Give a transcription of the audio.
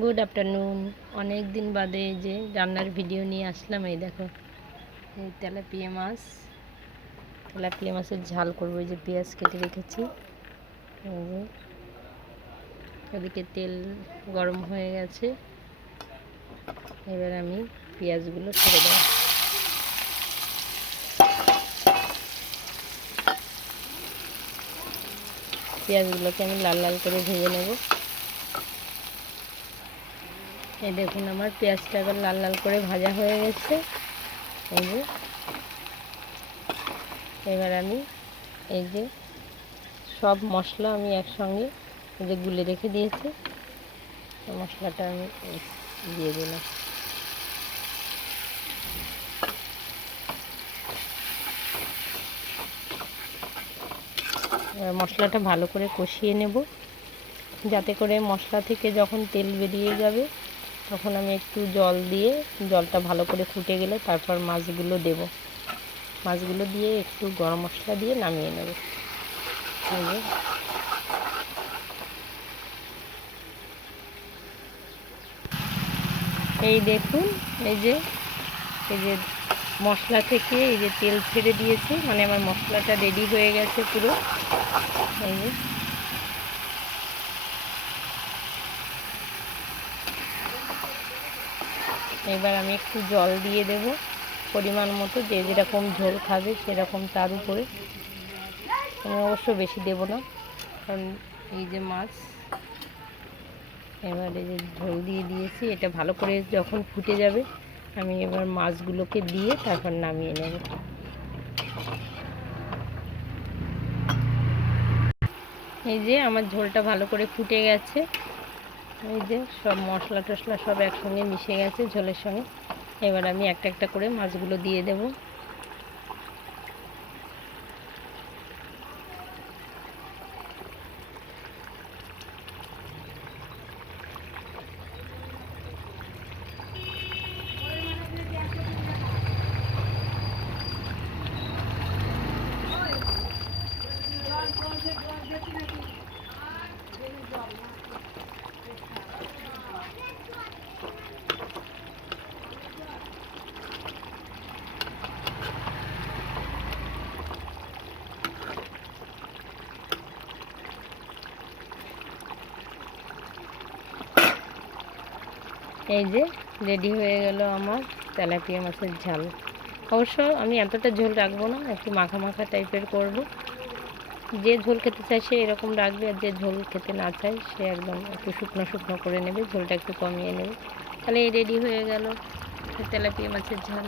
Good afternoon. অনেক দিন বাদে যে রান্নার ভিডিও নিয়ে আসলাম। এই দেখো, এই তেলাপিয়া মাছের ঝাল করবো। এই যে পেঁয়াজ কেটে রেখেছি। এই যে ওদিকে তেল গরম হয়ে গেছে, এবার আমি পেঁয়াজগুলো ছেড়ে দেবো। পেঁয়াজগুলোকে আমি লাল লাল করে ভেজে নেব। এই দেখুন, আমার পেঁয়াজটা এবার লাল লাল করে ভাজা হয়ে গেছে। এই যে এবার আমি এই যে সব মশলা আমি একসঙ্গে এই যে গুলে রেখে দিয়েছি, মশলাটা আমি দিয়ে দিলাম। মশলাটা ভালো করে কষিয়ে নেব, যাতে করে মশলা থেকে যখন তেল বেরিয়ে যাবে তখন আমি একটু জল দিয়ে, জলটা ভালো করে ফুটে গেলে তারপর মাছগুলো দেব। মাছগুলো দিয়ে একটু গরম মশলা দিয়ে নামিয়ে নেব। এই দেখুন, এই যে মশলা থেকে এই যে তেল ছেড়ে দিয়েছে, মানে আমার মশলাটা রেডি হয়ে গেছে পুরো। এই যে এবার আমি একটু জল দিয়ে দেব পরিমাণ মতো, যে যেরকম ঝোল খাবে সেরকম তার উপরে। আমি অবশ্য বেশি দেব না, কারণ এই যে মাছ, এবার এই যে ঝোল দিয়ে দিয়েছি। এটা ভালো করে যখন ফুটে যাবে আমি এবার মাছগুলোকে দিয়ে তারপর নামিয়ে নেব। এই যে আমার ঝোলটা ভালো করে ফুটে গেছে। এই যে সব মশলা টশলা সব একসঙ্গে মিশে গেছে ঝোলের সঙ্গে। এবার আমি একটা একটা করে মাছগুলো দিয়ে দেব। এই যে রেডি হয়ে গেল আমার তেলাপিয়া মাছের ঝাল। অবশ্য আমি এতটা ঝোল রাখবো না, একটু মাখা মাখা টাইপের করব। যে ঝোল খেতে চায় সে এরকম রাখবে, আর যে ঝোল খেতে না চায় সে একদম একটু শুকনো শুকনো করে নেবে, ঝোলটা একটু কমিয়ে নেবে। তাহলে এই রেডি হয়ে গেল তেলাপিয়া মাছের ঝাল।